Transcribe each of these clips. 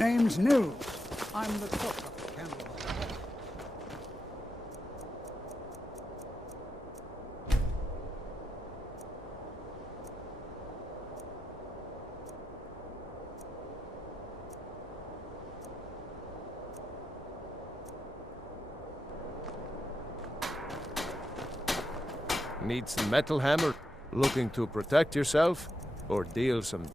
Name's Nils. I'm the cook of the Candlelight. Need some metal hammer? Looking to protect yourself? Or deal some...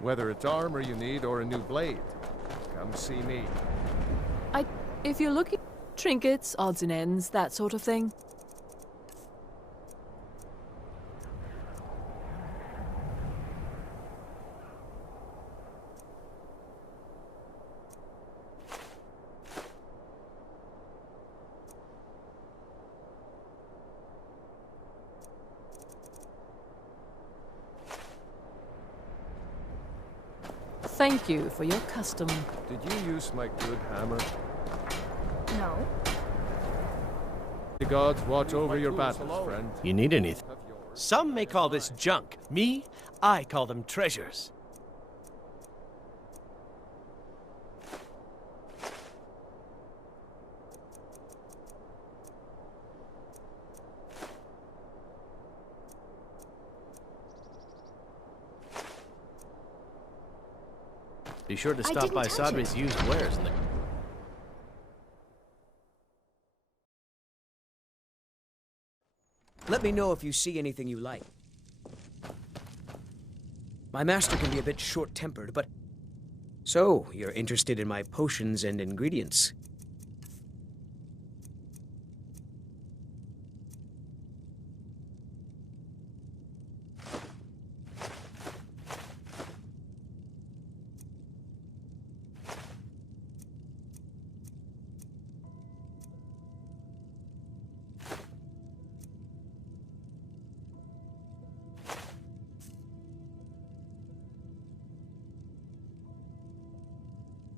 Whether it's armor you need or a new blade, come see me. If you're looking... trinkets, odds and ends, that sort of thing. Thank you for your custom. Did you use my good hammer? No. The gods watch over your battles, friend. You need anything? Some may call this junk. Me, I call them treasures. Be sure to stop by Sadri's used wares in the... Let me know if you see anything you like. My master can be a bit short-tempered, but... So, you're interested in my potions and ingredients?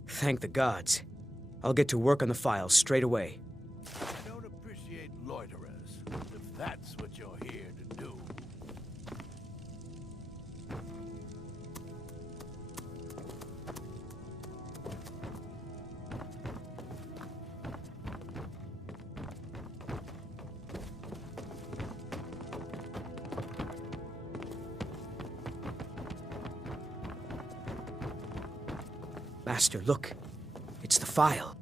Thank the gods. I'll get to work on the files straight away. I don't appreciate loiterers, if that's what you're here to do. Master, look. It's the file.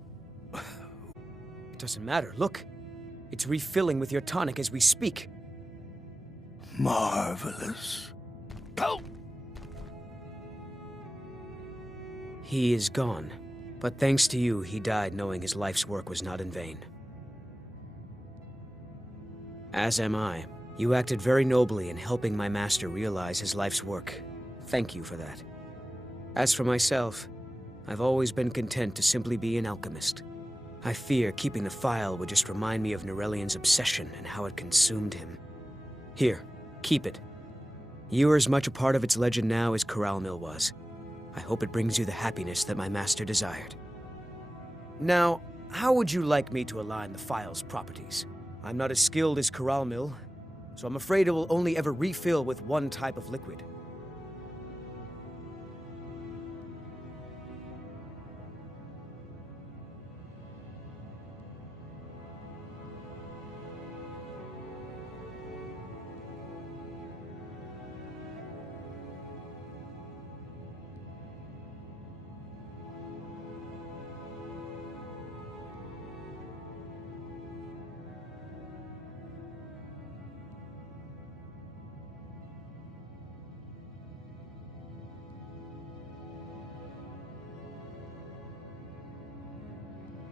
It doesn't matter, look. It's refilling with your tonic as we speak. Marvelous. Go! He is gone, but thanks to you, he died knowing his life's work was not in vain. As am I. You acted very nobly in helping my master realize his life's work. Thank you for that. As for myself, I've always been content to simply be an alchemist. I fear keeping the file would just remind me of Nerelian's obsession and how it consumed him. Here, keep it. You are as much a part of its legend now as Coralmill was. I hope it brings you the happiness that my master desired. Now, how would you like me to align the file's properties? I'm not as skilled as Coralmill, so I'm afraid it will only ever refill with one type of liquid.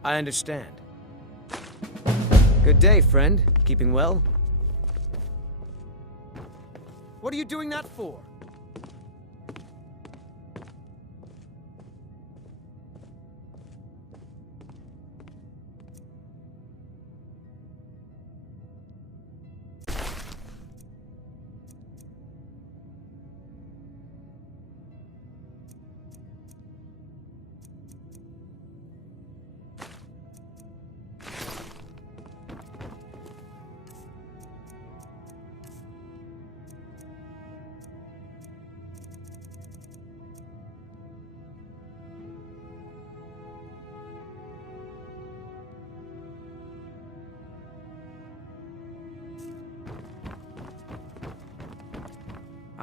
I understand. Good day, friend. Keeping well? What are you doing that for?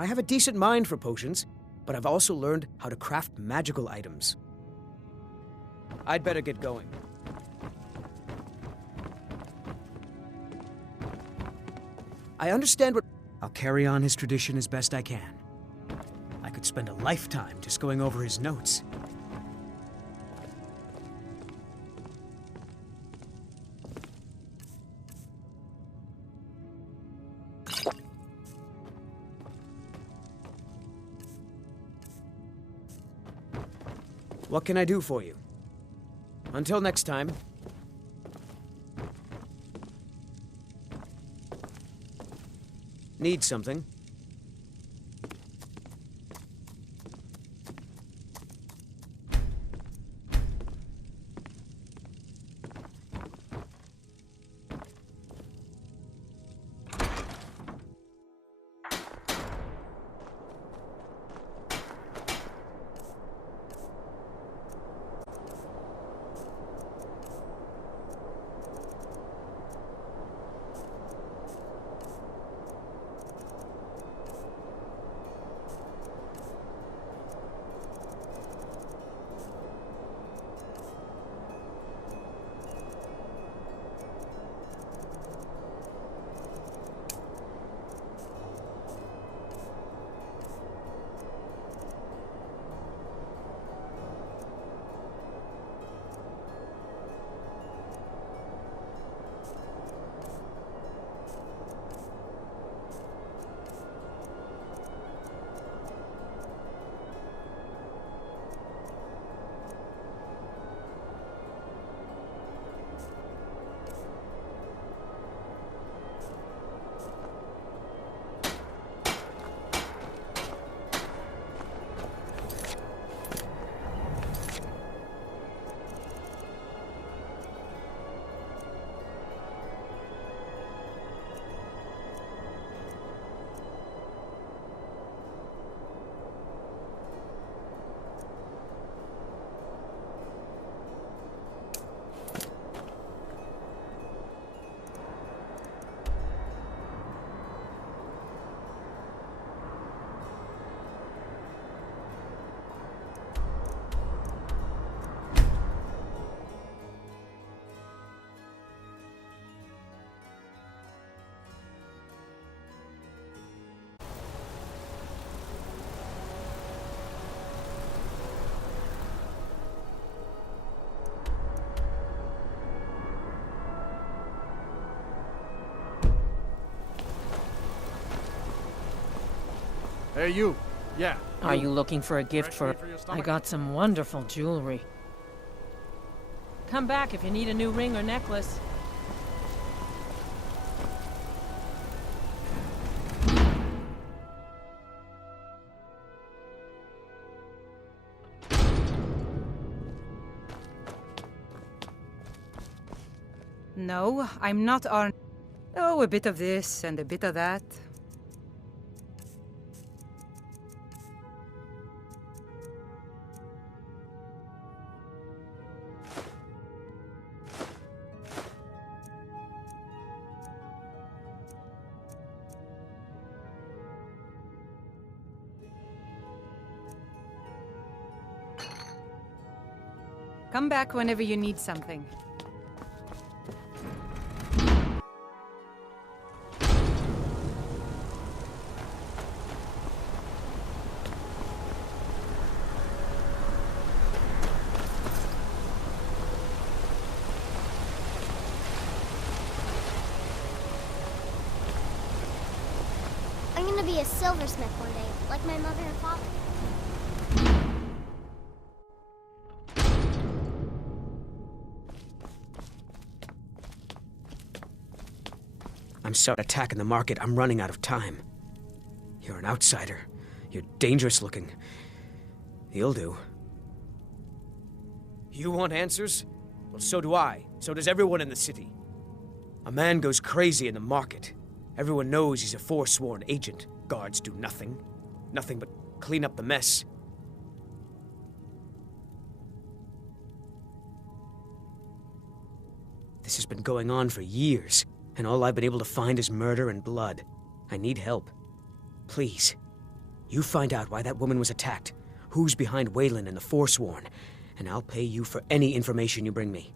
I have a decent mind for potions, but I've also learned how to craft magical items. I'd better get going. I understand what... I'll carry on his tradition as best I can. I could spend a lifetime just going over his notes. What can I do for you? Until next time. Need something? Hey, you. Yeah. Are you looking for a gift for... Recipe for your I stomach? got some wonderful jewelry. Come back if you need a new ring or necklace. No, I'm not Arn. Oh, a bit of this and a bit of that. Come back whenever you need something. be a silversmith one day, like my mother and father. I'm sorry, attacking the market. I'm running out of time. You're an outsider. You're dangerous looking. You'll do. You want answers? Well, so do I. So does everyone in the city. A man goes crazy in the market. Everyone knows he's a forsworn agent. Guards do nothing. Nothing but clean up the mess. This has been going on for years, and all I've been able to find is murder and blood. I need help. Please, you find out why that woman was attacked, who's behind Waylon and the Forsworn, and I'll pay you for any information you bring me.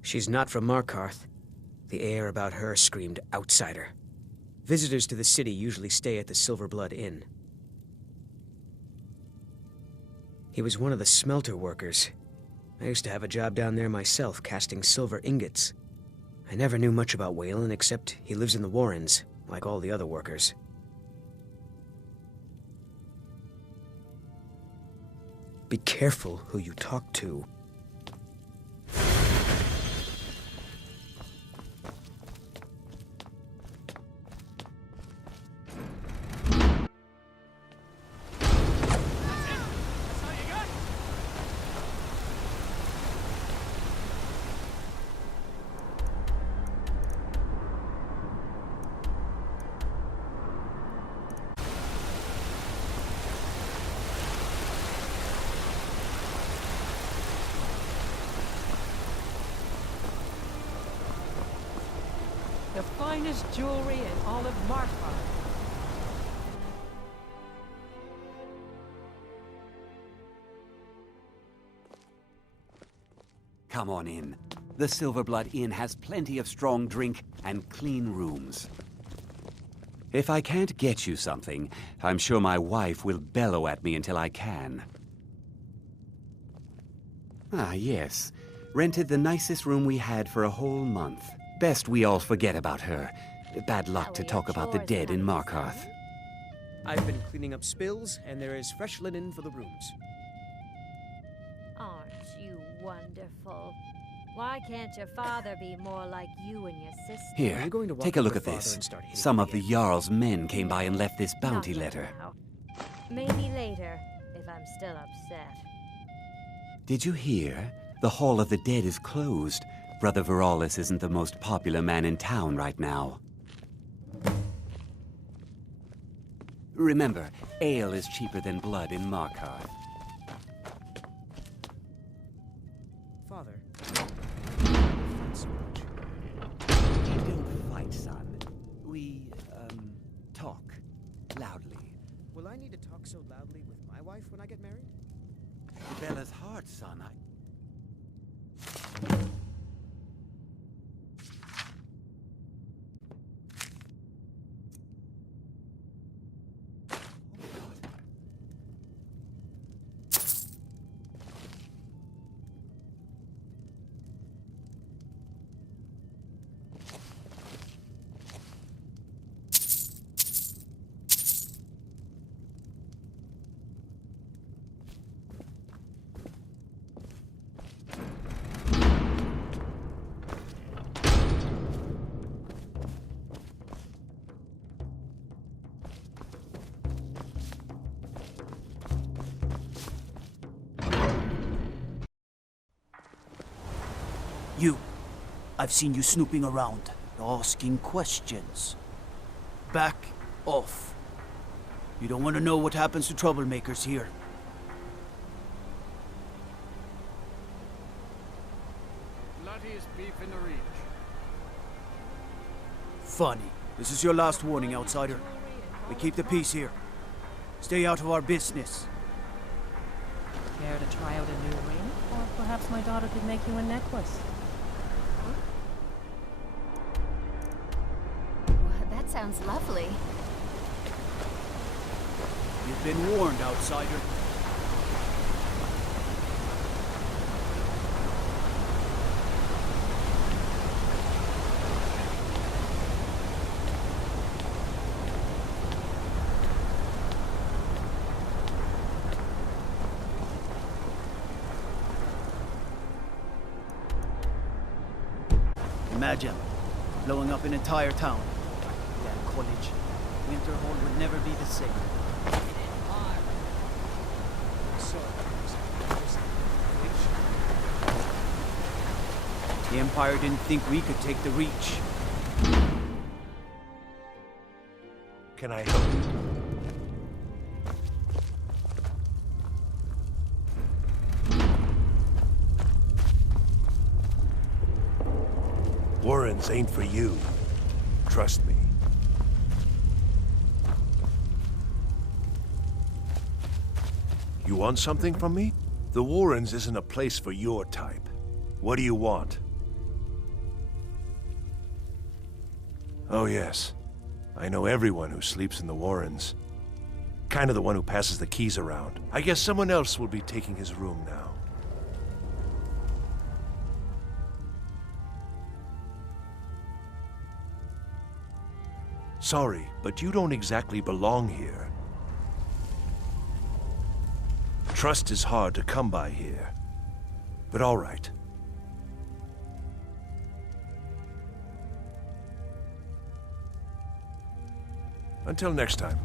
She's not from Markarth. The air about her screamed outsider. Visitors to the city usually stay at the Silverblood Inn. He was one of the smelter workers. I used to have a job down there myself, casting silver ingots. I never knew much about Waylon, except he lives in the Warrens, like all the other workers. Be careful who you talk to. The finest jewelry in all of Markarth. Come on in. The Silverblood Inn has plenty of strong drink and clean rooms. If I can't get you something, I'm sure my wife will bellow at me until I can. Ah, yes. Rented the nicest room we had for a whole month. Best we all forget about her. Bad luck to talk about the dead in Markarth. I've been cleaning up spills, and there is fresh linen for the rooms. Aren't you wonderful? Why can't your father be more like you and your sister? Here, I'm going to walk take a up look your at father this. and start hitting Some him of the again. Jarl's men came by and left this bounty Not right letter. now. Maybe later, if I'm still upset. Did you hear? The Hall of the Dead is closed. Brother Veralis isn't the most popular man in town right now. Remember, ale is cheaper than blood in Markarth. Father. We don't fight, son. We, talk. Loudly. Will I need to talk so loudly with my wife when I get married? Bella's heart, son. You. I've seen you snooping around, asking questions. Back off. You don't want to know what happens to troublemakers here. Bloodiest beef in the reach. Funny. This is your last warning, outsider. We keep the peace here. Stay out of our business. Care to try out a new ring? Or perhaps my daughter could make you a necklace. Well, that sounds lovely. You've been warned, outsider. Imagine blowing up an entire town. Damn college. Winterhold would never be the same. The Empire didn't think we could take the Reach. Can I help you? Warrens ain't for you. Trust me. You want something from me? The Warrens isn't a place for your type. What do you want? Oh yes. I know everyone who sleeps in the Warrens. Kind of the one who passes the keys around. I guess someone else will be taking his room now. Sorry, but you don't exactly belong here. Trust is hard to come by here. But all right. Until next time.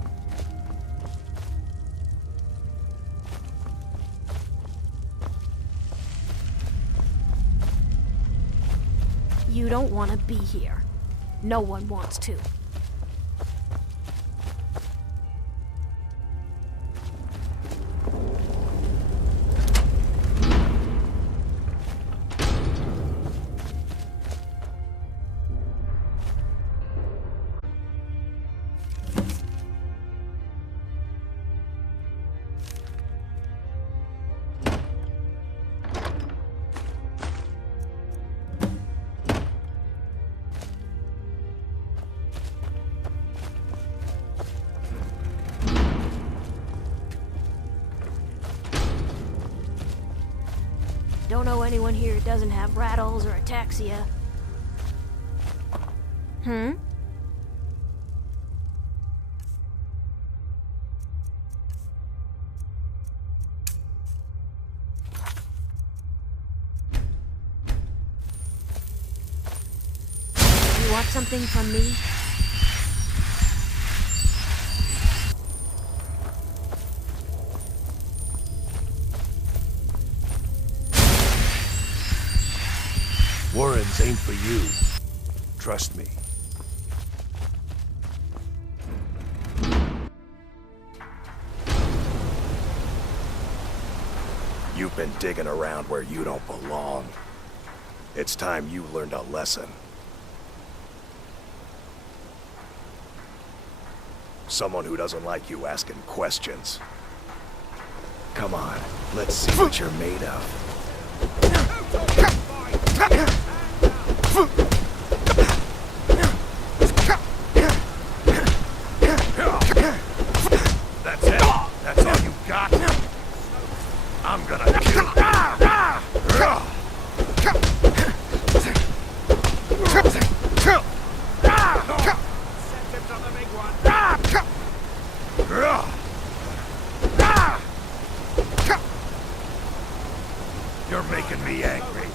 You don't want to be here. No one wants to. Don't know anyone here who doesn't have rattles or ataxia. Hmm? You want something from me? Warrens ain't for you. Trust me. You've been digging around where you don't belong. It's time you learned a lesson. Someone who doesn't like you asking questions. Come on, let's see what you're made of. That's it? That's all you got? I'm gonna kill you. Sentence on the big one. You're making me angry.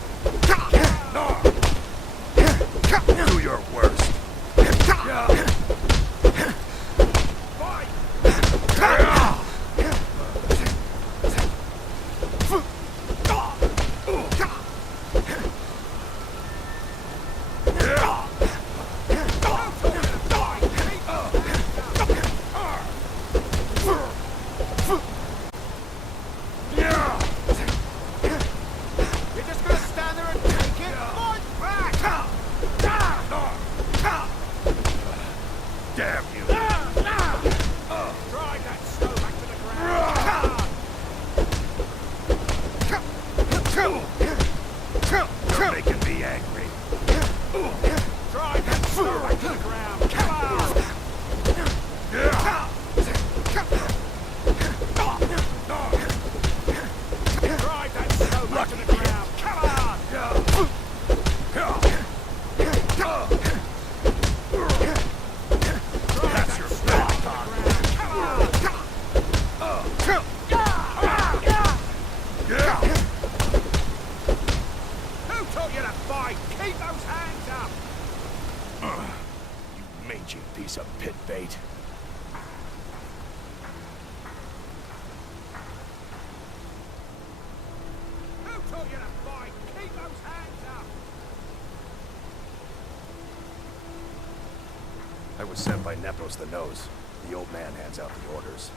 cheap piece of pit bait. Who told you to fight? Keep those hands up! I was sent by Nepos the Nose. The old man hands out the orders.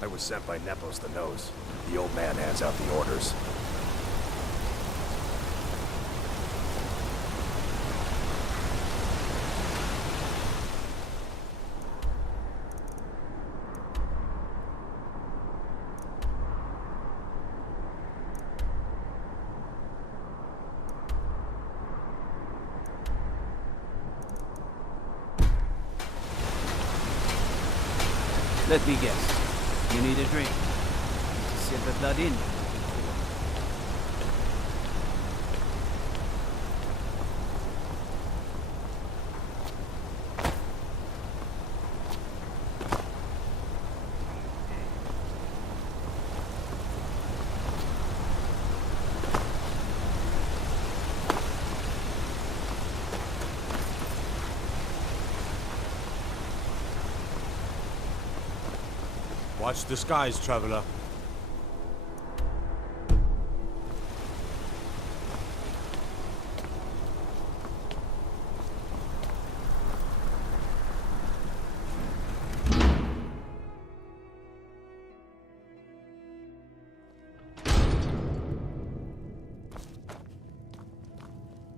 I was sent by Nepos the Nose. The old man hands out the orders. Let me guess. You need a drink. Silver Blood Inn. Watch the skies, traveler.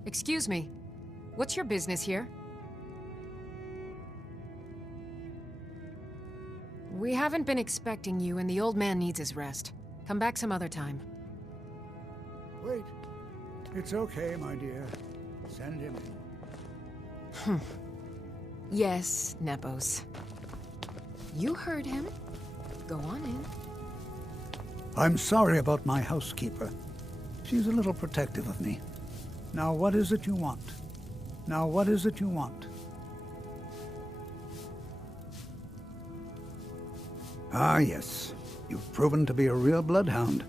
Excuse me. What's your business here? We haven't been expecting you, and the old man needs his rest. Come back some other time. Wait. It's okay, my dear. Send him in. Yes, Nepos. You heard him. Go on in. I'm sorry about my housekeeper. She's a little protective of me. Now what is it you want? Now what is it you want? Ah, yes. You've proven to be a real bloodhound.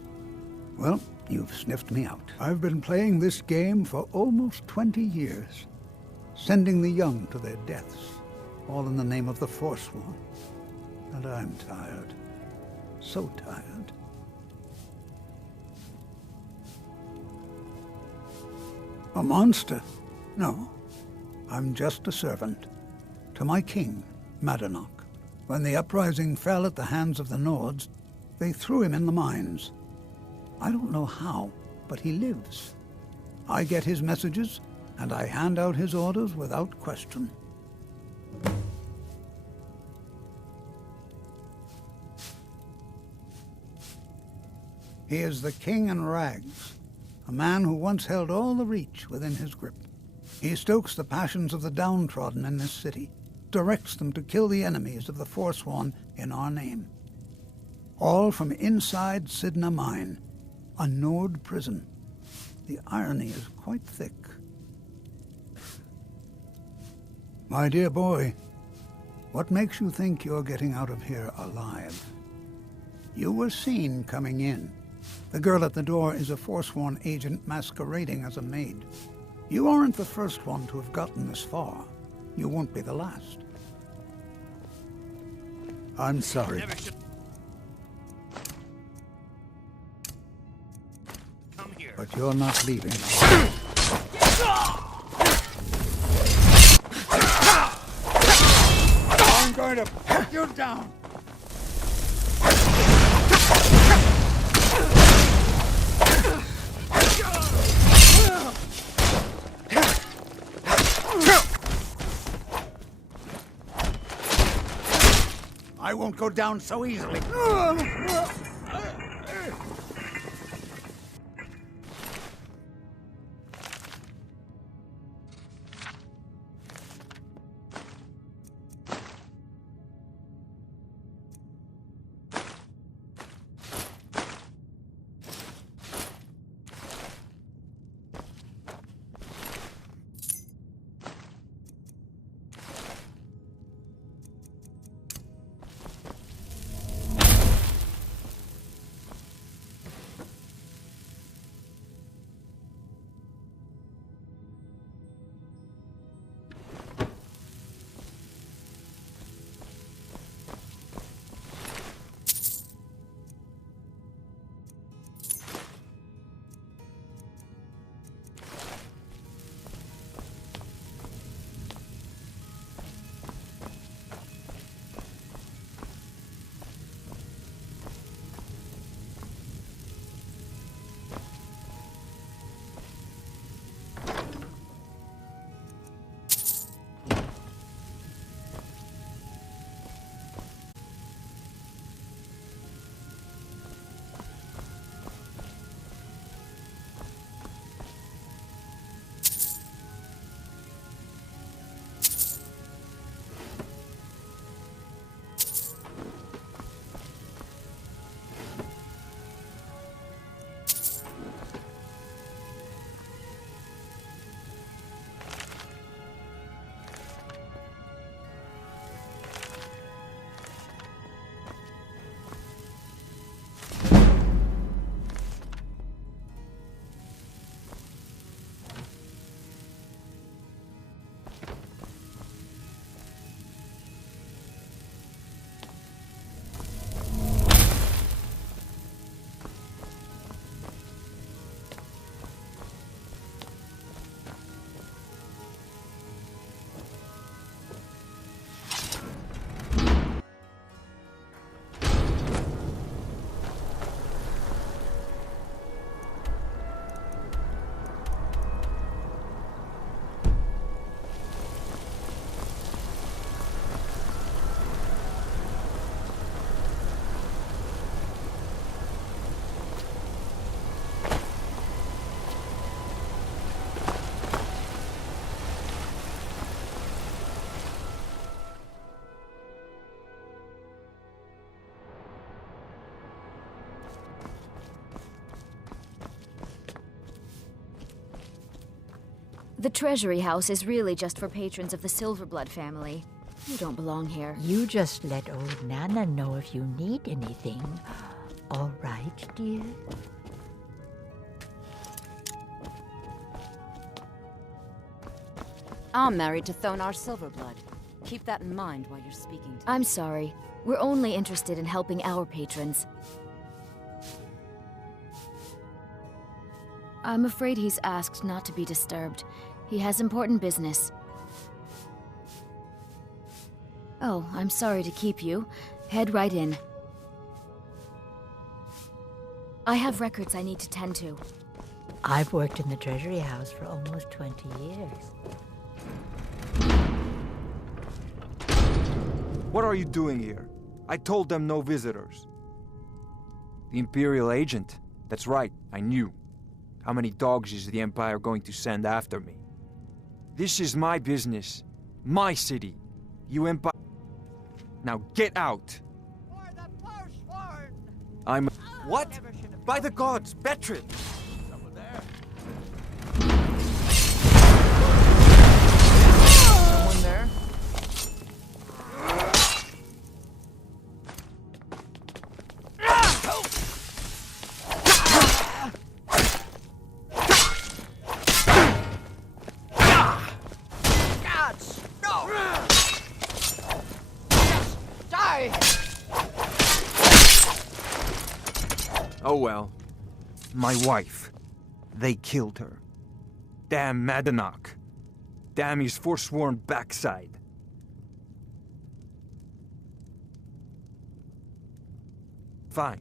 Well, you've sniffed me out. I've been playing this game for almost 20 years, sending the young to their deaths, all in the name of the Forsworn. And I'm tired. So tired. A monster? No. I'm just a servant. To my king, Madanok. When the uprising fell at the hands of the Nords, they threw him in the mines. I don't know how, but he lives. I get his messages, and I hand out his orders without question. He is the king in rags, a man who once held all the Reach within his grip. He stokes the passions of the downtrodden in this city, directs them to kill the enemies of the Forsworn in our name. All from inside Sidna Mine, a Nord prison. The irony is quite thick. My dear boy, what makes you think you're getting out of here alive? You were seen coming in. The girl at the door is a Forsworn agent masquerading as a maid. You aren't the first one to have gotten this far. You won't be the last. I'm sorry. But you're not leaving. I'm going to put you down. I won't go down so easily. The Treasury House is really just for patrons of the Silverblood family. You don't belong here. You just let old Nana know if you need anything. All right, dear? I'm married to Thonar Silverblood. Keep that in mind while you're speaking to me. I'm sorry. We're only interested in helping our patrons. I'm afraid he's asked not to be disturbed. He has important business. Oh, I'm sorry to keep you. Head right in. I have records I need to tend to. I've worked in the Treasury House for almost 20 years. What are you doing here? I told them no visitors. The Imperial agent? That's right, I knew. How many dogs is the Empire going to send after me? This is my business. My city. You Empire... Now get out! I'm... What? By the gods, Betrid! Someone there? Someone there? Oh well. My wife. They killed her. Damn Madanach. Damn his forsworn backside. Fine.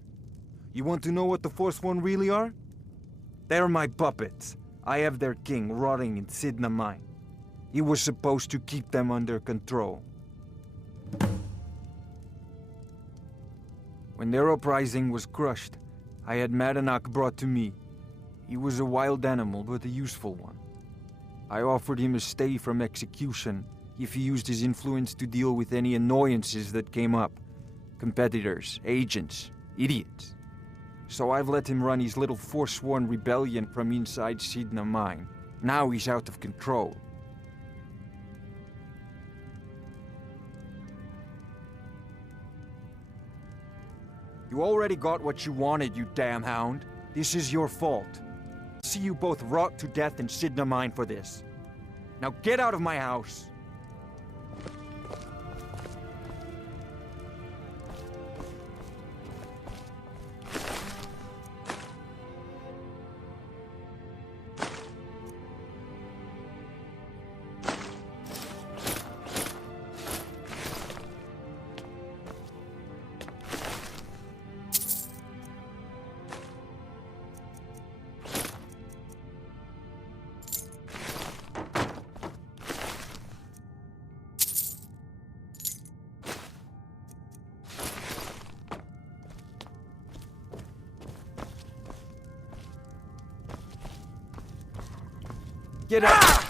You want to know what the Forsworn really are? They're my puppets. I have their king rotting in Sidna Mine. He was supposed to keep them under control. When their uprising was crushed, I had Madanach brought to me. He was a wild animal, but a useful one. I offered him a stay from execution if he used his influence to deal with any annoyances that came up. Competitors, agents, idiots. So I've let him run his little forsworn rebellion from inside Sidna Mine. Now he's out of control. You already got what you wanted, you damn hound. This is your fault. See you both rot to death in Sidna Mine for this. Now get out of my house. Get out!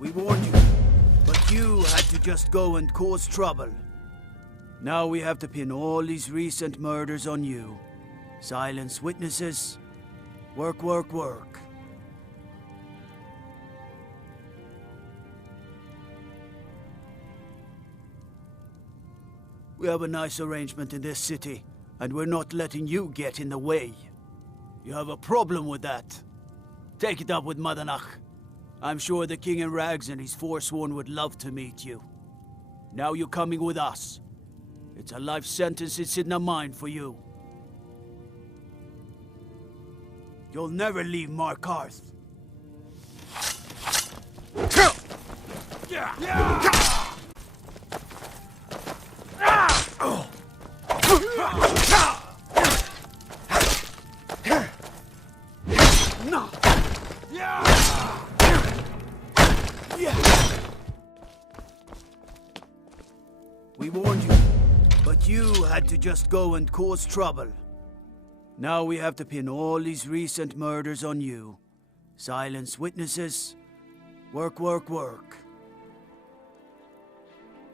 We warned you, but you had to just go and cause trouble. Now we have to pin all these recent murders on you. Silence witnesses. Work, work, work. We have a nice arrangement in this city, and we're not letting you get in the way. You have a problem with that? Take it up with Madanach. I'm sure the King in Rags and his Forsworn would love to meet you. Now you're coming with us. It's a life sentence it's in the mind for you. You'll never leave Markarth. We warned you, but you had to just go and cause trouble. Now we have to pin all these recent murders on you. Silence witnesses. Work, work, work.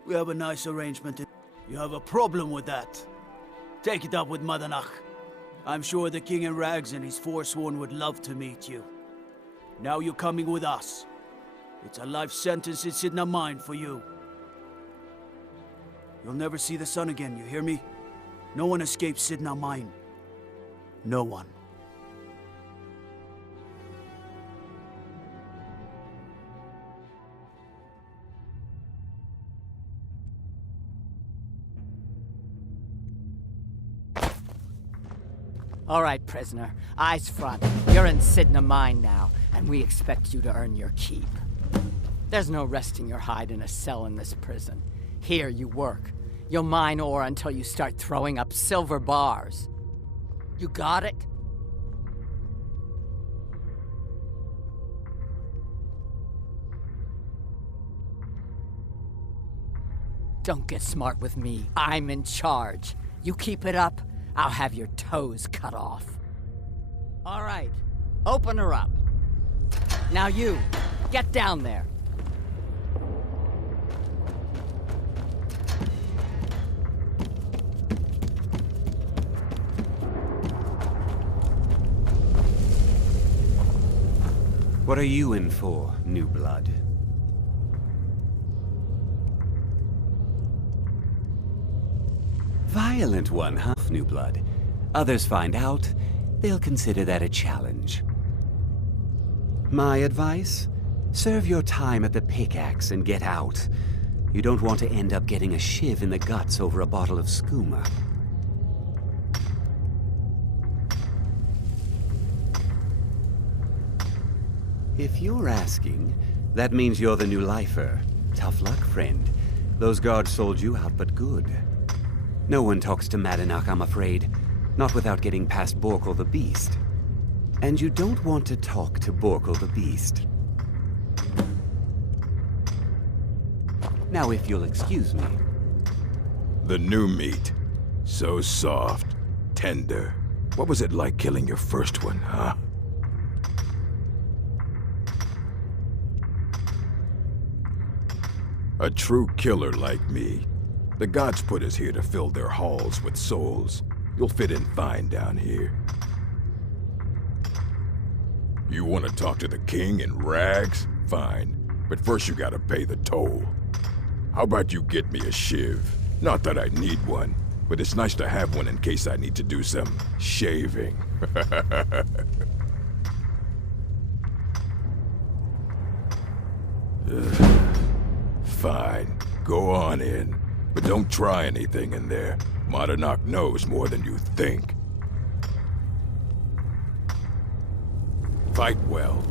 We have a nice arrangement. You have a problem with that. Take it up with Madanach. I'm sure the King in Rags and his Forsworn would love to meet you. Now you're coming with us. It's a life sentence it's in the mind for you. You'll never see the sun again, you hear me? No one escapes Sidna mine. No one. All right, prisoner. Eyes front. You're in Sidna mine now, and we expect you to earn your keep. There's no resting your hide in a cell in this prison. Here you work. You'll mine ore until you start throwing up silver bars. You got it? Don't get smart with me. I'm in charge. You keep it up, I'll have your toes cut off. All right, open her up. Now you, get down there. What are you in for, new blood? Violent one, huh, new blood? Others find out, they'll consider that a challenge. My advice? Serve your time at the pickaxe and get out. You don't want to end up getting a shiv in the guts over a bottle of skooma. If you're asking, that means you're the new lifer. Tough luck, friend. Those guards sold you out, but good. No one talks to Madanach, I'm afraid. Not without getting past Borkul the Beast. And you don't want to talk to Borkul the Beast. Now, if you'll excuse me. The new meat. So soft, tender. What was it like killing your first one, huh? A true killer like me. The gods put us here to fill their halls with souls. You'll fit in fine down here. You want to talk to the king in rags? Fine. But first you gotta pay the toll. How about you get me a shiv? Not that I need one, but it's nice to have one in case I need to do some shaving. Fine. Go on in. But don't try anything in there. Madanach knows more than you think. Fight well.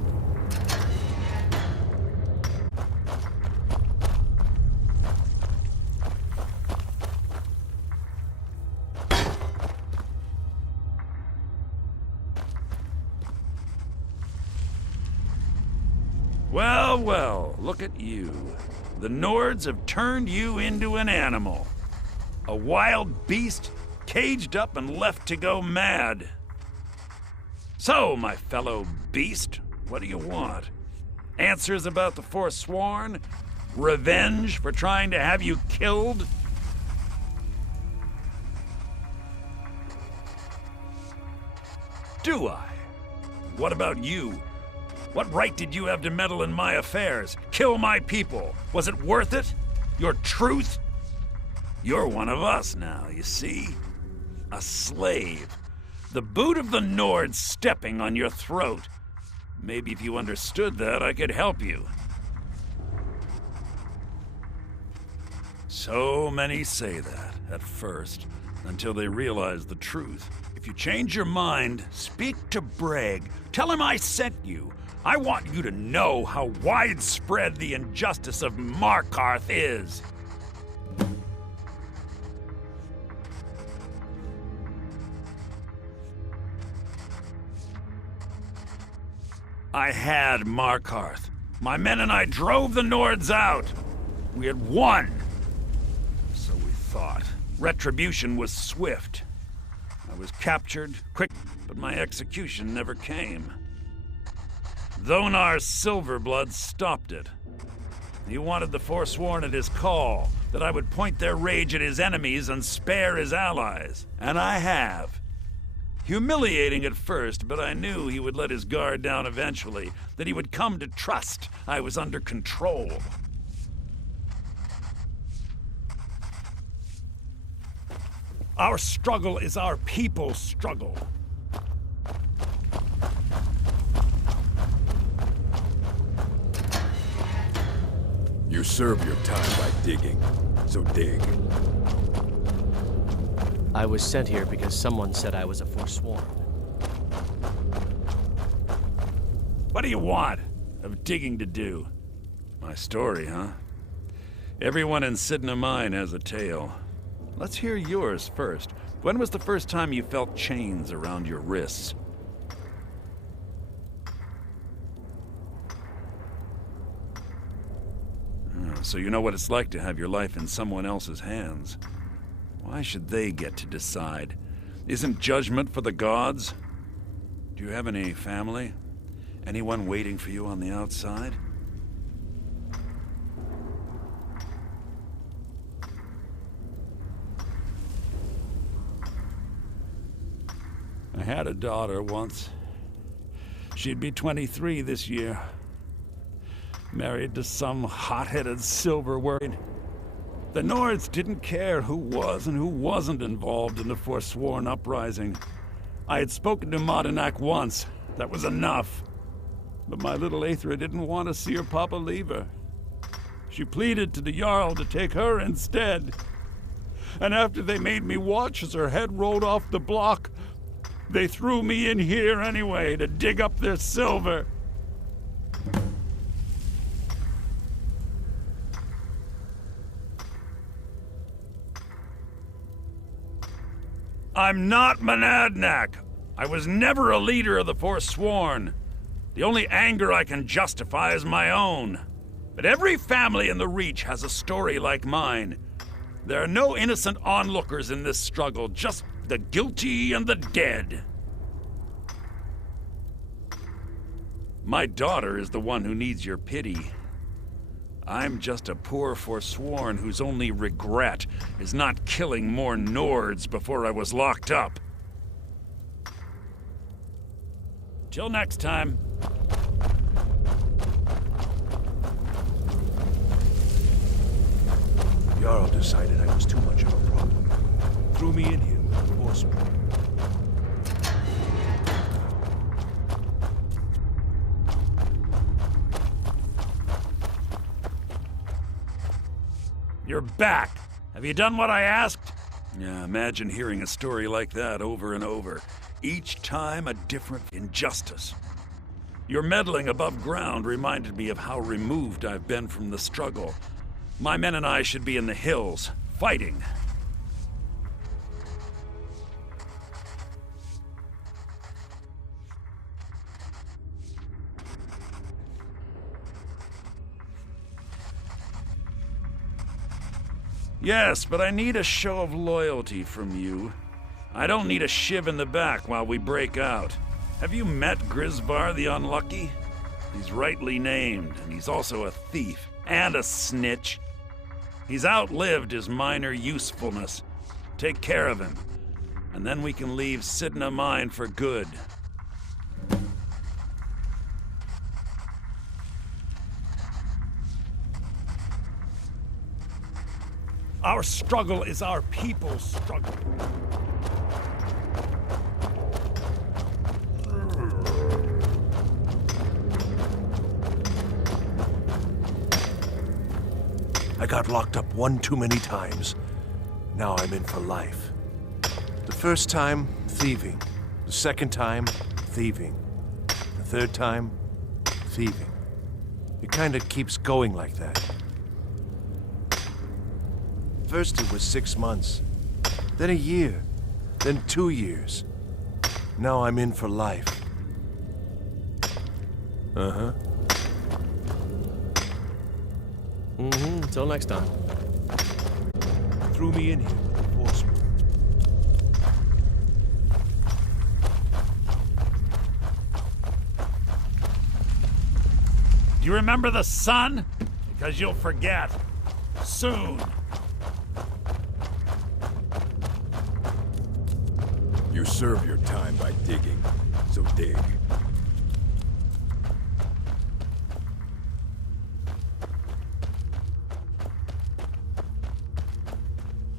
Well, well, look at you. The Nords have turned you into an animal. A wild beast, caged up and left to go mad. So, my fellow beast, what do you want? Answers about the Forsworn? Revenge for trying to have you killed? Do I? What about you? What right did you have to meddle in my affairs? Kill my people? Was it worth it? Your truth? You're one of us now, you see? A slave. The boot of the Nords stepping on your throat. Maybe if you understood that, I could help you. So many say that at first, until they realize the truth. If you change your mind, speak to Bragg. Tell him I sent you. I want you to know how widespread the injustice of Markarth is. I had Markarth. My men and I drove the Nords out. We had won. So we thought. Retribution was swift. I was captured quick, but my execution never came. Dhonar's Silverblood stopped it. He wanted the Forsworn at his call, that I would point their rage at his enemies and spare his allies. And I have. Humiliating at first, but I knew he would let his guard down eventually, that he would come to trust I was under control. Our struggle is our people's struggle. You serve your time by digging, so dig. I was sent here because someone said I was a Forsworn. What do you want of digging to do? My story, huh? Everyone in Sidna Mine has a tale. Let's hear yours first. When was the first time you felt chains around your wrists? So you know what it's like to have your life in someone else's hands. Why should they get to decide? Isn't judgment for the gods? Do you have any family? Anyone waiting for you on the outside? I had a daughter once. She'd be 23 this year. Married to some hot-headed silverwort. The Nords didn't care who was and who wasn't involved in the Forsworn uprising. I had spoken to Madanak once. That was enough. But my little Aethra didn't want to see her papa leave her. She pleaded to the Jarl to take her instead. And after they made me watch as her head rolled off the block, they threw me in here anyway to dig up their silver. I'm not Monadnack. I was never a leader of the Forsworn. The only anger I can justify is my own. But every family in the Reach has a story like mine. There are no innocent onlookers in this struggle, just the guilty and the dead. My daughter is the one who needs your pity. I'm just a poor Forsworn whose only regret is not killing more Nords before I was locked up. Till next time. Jarl decided I was too much of a problem. Threw me in here with the Forsworn. You're back. Have you done what I asked? Yeah, imagine hearing a story like that over and over. Each time a different injustice. Your meddling above ground reminded me of how removed I've been from the struggle. My men and I should be in the hills, fighting. Yes, but I need a show of loyalty from you. I don't need a shiv in the back while we break out. Have you met Grisvar the Unlucky? He's rightly named, and he's also a thief and a snitch. He's outlived his minor usefulness. Take care of him, and then we can leave Sidna Mine for good. Our struggle is our people's struggle. I got locked up one too many times. Now I'm in for life. The first time, thieving. The second time, thieving. The third time, thieving. It kinda keeps going like that. First it was 6 months, then a year, then 2 years. Now I'm in for life. Uh-huh. Until next time. Threw me in here with the force. Do you remember the sun? Because you'll forget. Soon. You serve your time by digging, so dig.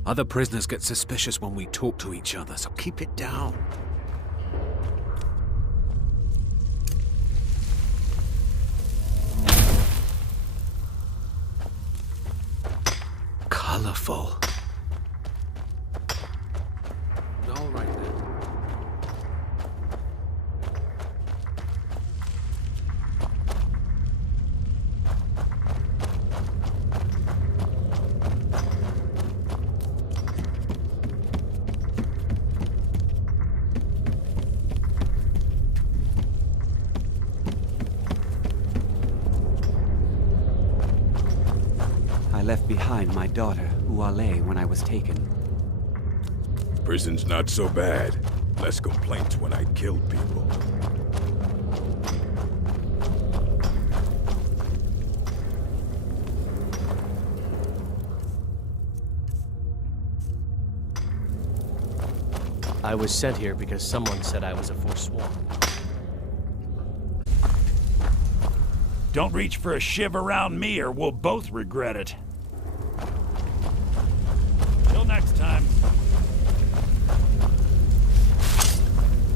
Other prisoners get suspicious when we talk to each other, so keep it down. Colorful. All right then. I left behind my daughter, Uale, when I was taken. Prison's not so bad. Less complaints when I killed people. I was sent here because someone said I was a forsworn. Don't reach for a shiv around me or we'll both regret it. Till next time.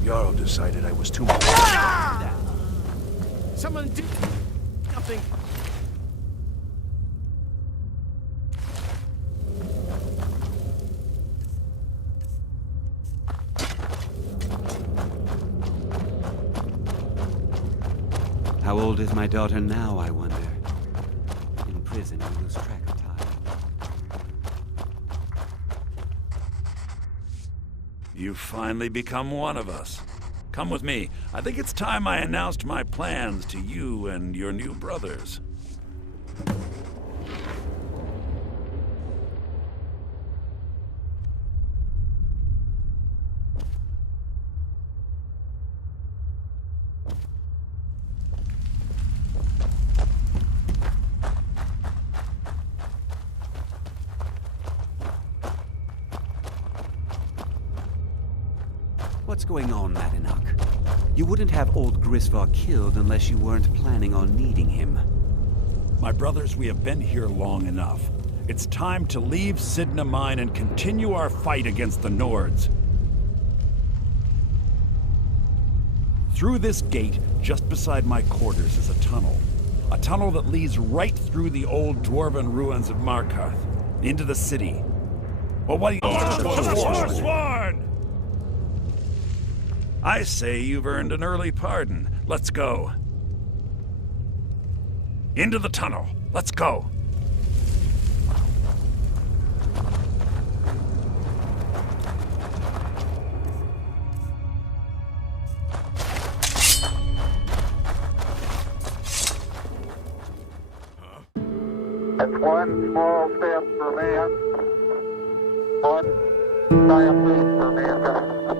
Jarl decided I was too much. Someone do nothing. How old is my daughter now, I wonder? In prison, you lose track of time. You've finally become one of us. Come with me. I think it's time I announced my plans to you and your new brothers. What's going on, Madanach? You wouldn't have old Grisvar killed unless you weren't planning on needing him. My brothers, we have been here long enough. It's time to leave Sidna Mine and continue our fight against the Nords. Through this gate, just beside my quarters, is a tunnel. A tunnel that leads right through the old dwarven ruins of Markarth, into the city. Well, what do you... Forsworn! I say you've earned an early pardon. Let's go. Into the tunnel. Let's go. It's one small step for man, one giant leap for mankind.